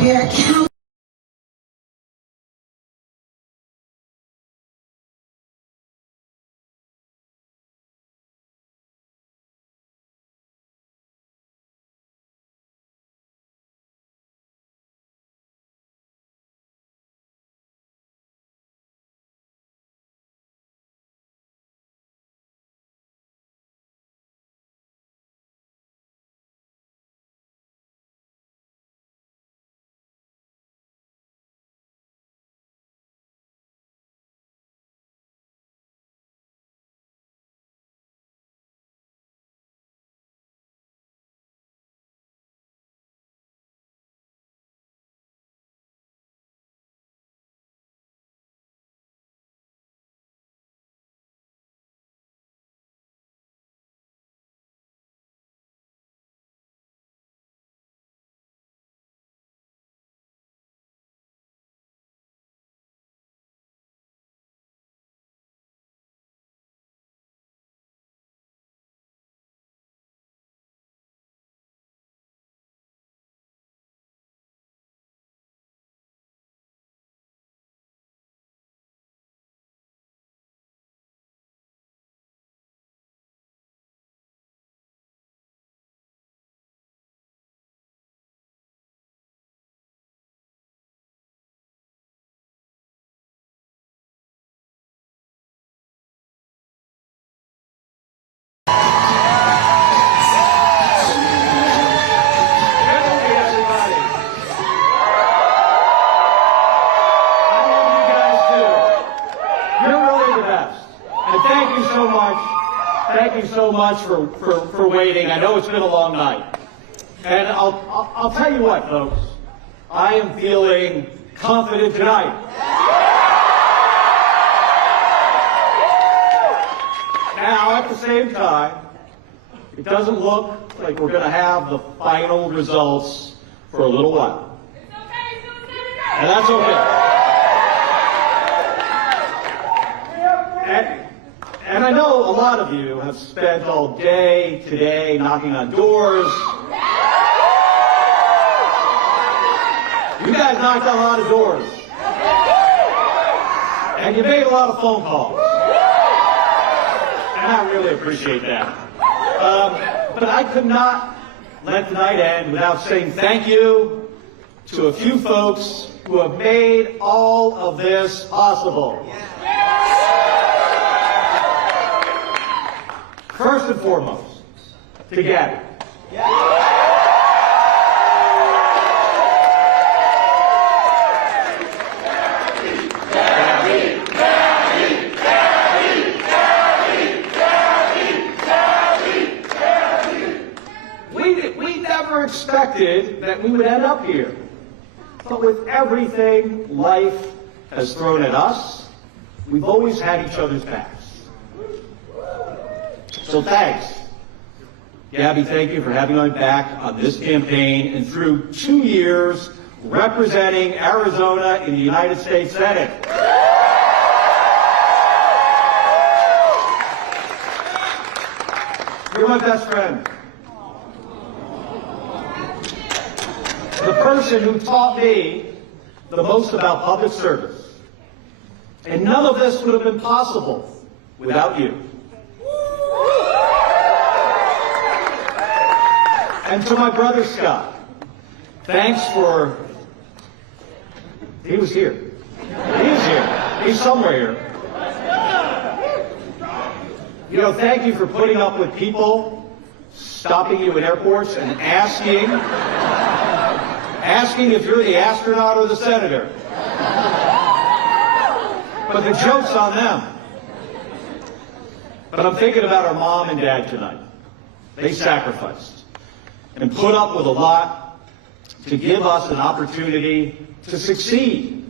We're counting. Thank you so much for waiting. I know it's been a long night. And I'll tell you what, folks. I am feeling confident tonight. Now, at the same time, it doesn't look like we're going to have the final results for a little while. And that's okay. And I know a lot of you have spent all day today knocking on doors. You guys knocked on a lot of doors. And you made a lot of phone calls. And I really appreciate that. But I could not let the night end without saying thank you to a few folks who have made all of this possible. First and foremost, to Gabby. We never expected that we would end up here. But with everything life has thrown at us, we've always had each other's backs. So thanks. Gabby, thank you for having my back on this campaign and through 2 years representing Arizona in the United States Senate. You're my best friend. The person who taught me the most about public service. And none of this would have been possible without you. And to my brother Scott, thanks for, he was here. He is here. He's somewhere here. You know, thank you for putting up with people stopping you in airports and asking if you're the astronaut or the senator. But the joke's on them. But I'm thinking about our mom and dad tonight. They sacrificed and put up with a lot to give us an opportunity to succeed.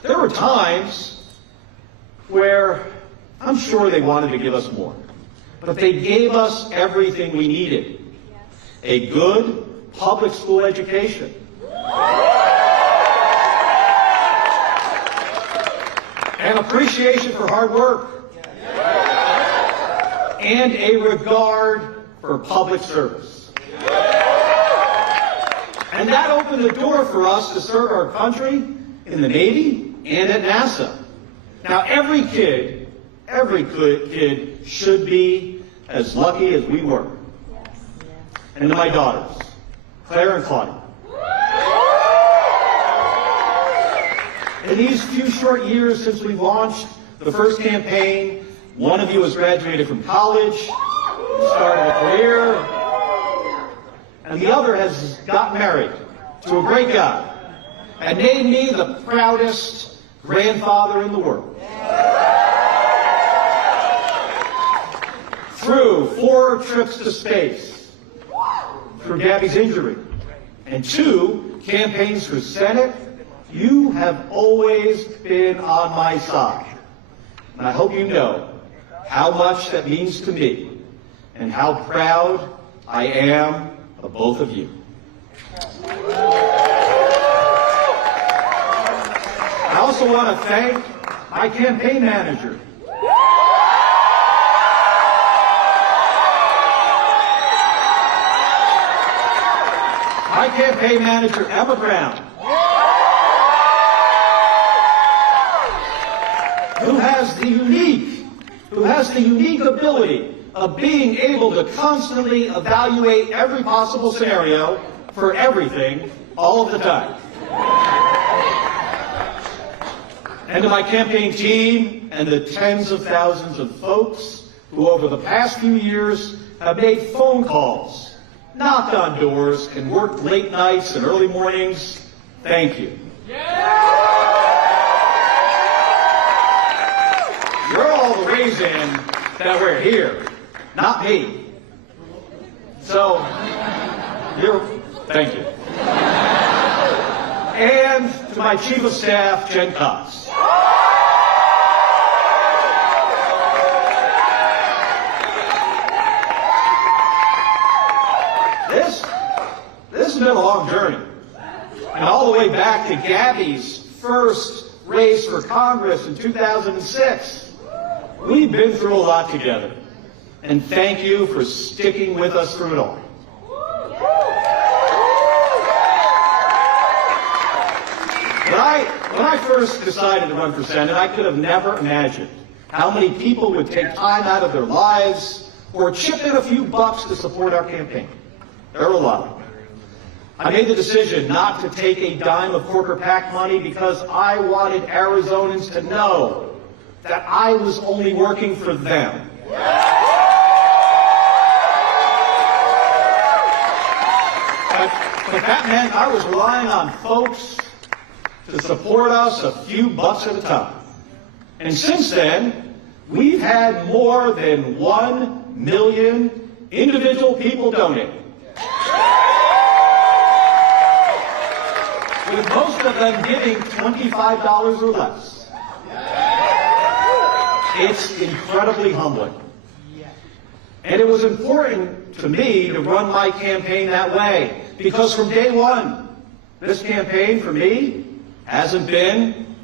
There were times where I'm sure they wanted to give us more, but they gave us everything we needed. A good public school education. An appreciation for hard work. And a regard for public service. And that opened the door for us to serve our country in the Navy and at NASA. Now, every kid should be as lucky as we were. And to my daughters, Claire and Claudia. In these few short years since we launched the first campaign, one of you has graduated from college, started a career, and the other has got married to a great guy and made me the proudest grandfather in the world. Through 4 trips to space, through Gabby's injury, and 2 campaigns for Senate, you have always been on my side. And I hope you know how much that means to me and how proud I am of both of you. I also want to thank my campaign manager. My campaign manager, Emma Brown, who has the unique ability of being able to constantly evaluate every possible scenario for everything all of the time. And to my campaign team and the tens of thousands of folks who over the past few years have made phone calls, knocked on doors, and worked late nights and early mornings, thank you. You're all the reason that we're here, not me. So, thank you. And to my Chief of Staff, Jen Cox. This has been a long journey. And all the way back to Gabby's first race for Congress in 2006. We've been through a lot together. And thank you for sticking with us through it all. When I first decided to run for Senate, I could have never imagined how many people would take time out of their lives or chip in a few bucks to support our campaign. There were a lot. I made the decision not to take a dime of corporate PAC money because I wanted Arizonans to know that I was only working for them. But that meant I was relying on folks to support us a few bucks at a time. And since then, we've had more than 1 million individual people donate. With most of them giving $25 or less. It's incredibly humbling. And it was important to me to run my campaign that way, because from day one, this campaign for me hasn't been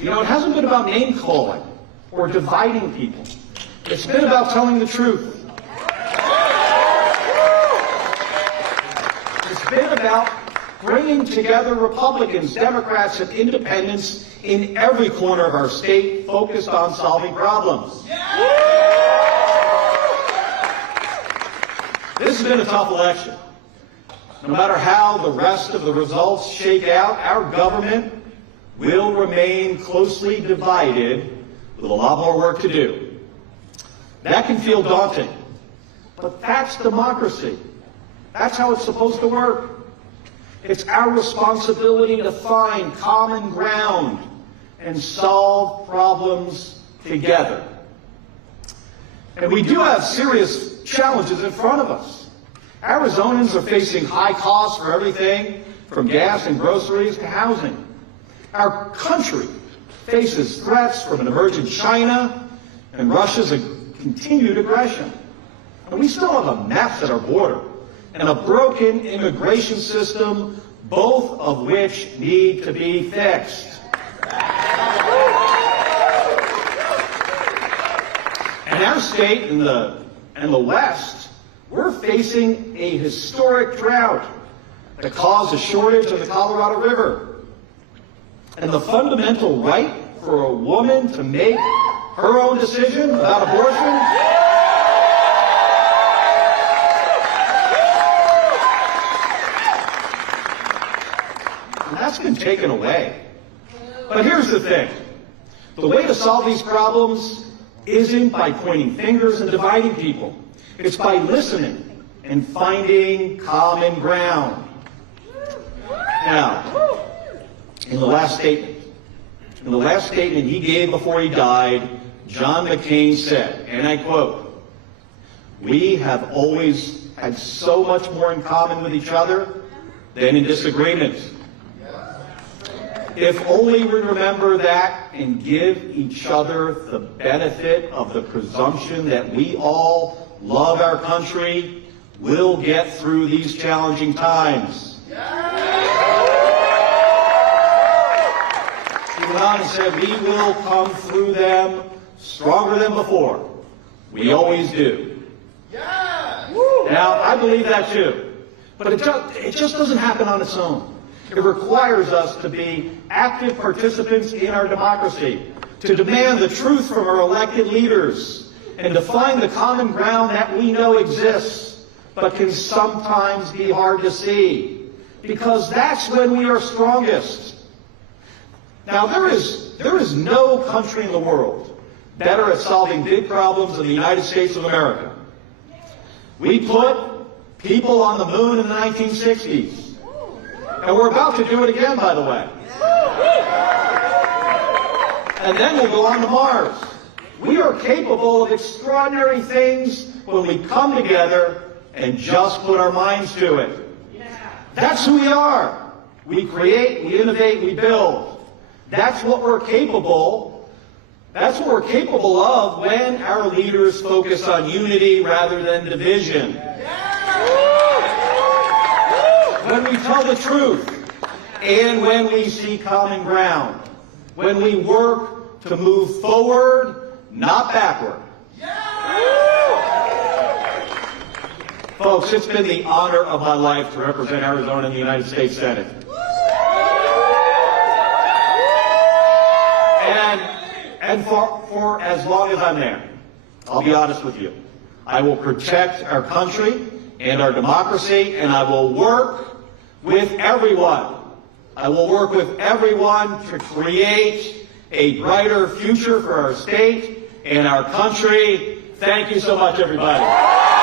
about name calling or dividing people. It's been about telling the truth. It's been about bringing together Republicans, Democrats, and independents in every corner of our state focused on solving problems. This has been a tough election. No matter how the rest of the results shake out, our government will remain closely divided with a lot more work to do. That can feel daunting, but that's democracy. That's how it's supposed to work. It's our responsibility to find common ground and solve problems together. And we do have serious challenges in front of us. Arizonans are facing high costs for everything from gas and groceries to housing. Our country faces threats from an emerging China and Russia's continued aggression. And we still have a mess at our border and a broken immigration system, both of which need to be fixed. In our state and the West, we're facing a historic drought that caused a shortage in the Colorado River. And the fundamental right for a woman to make her own decision about abortion, that's been taken away. But here's the thing. The way to solve these problems isn't by pointing fingers and dividing people. It's by listening and finding common ground. Now, in the last statement he gave before he died, John McCain said, and I quote, "We have always had so much more in common with each other than in disagreement. If only we remember that and give each other the benefit of the presumption that we all love our country, we'll get through these challenging times." He went on and said, "We will come through them stronger than before. We always do." Now, I believe that too. But it just doesn't happen on its own. It requires us to be active participants in our democracy, to demand the truth from our elected leaders, and to find the common ground that we know exists, but can sometimes be hard to see, because that's when we are strongest. Now, there is no country in the world better at solving big problems than the United States of America. We put people on the moon in the 1960s. And we're about to do it again, by the way. And then we'll go on to Mars. We are capable of extraordinary things when we come together and just put our minds to it. That's who we are. We create, we innovate, we build. That's what we're capable. That's what we're capable of when our leaders focus on unity rather than division. When we tell the truth, and when we see common ground, when we work to move forward, not backward. Folks, it's been the honor of my life to represent Arizona in the United States Senate. And for as long as I'm there, I'll be honest with you, I will protect our country and our democracy, and I will work with everyone. I will work with everyone to create a brighter future for our state and our country. Thank you so much, everybody.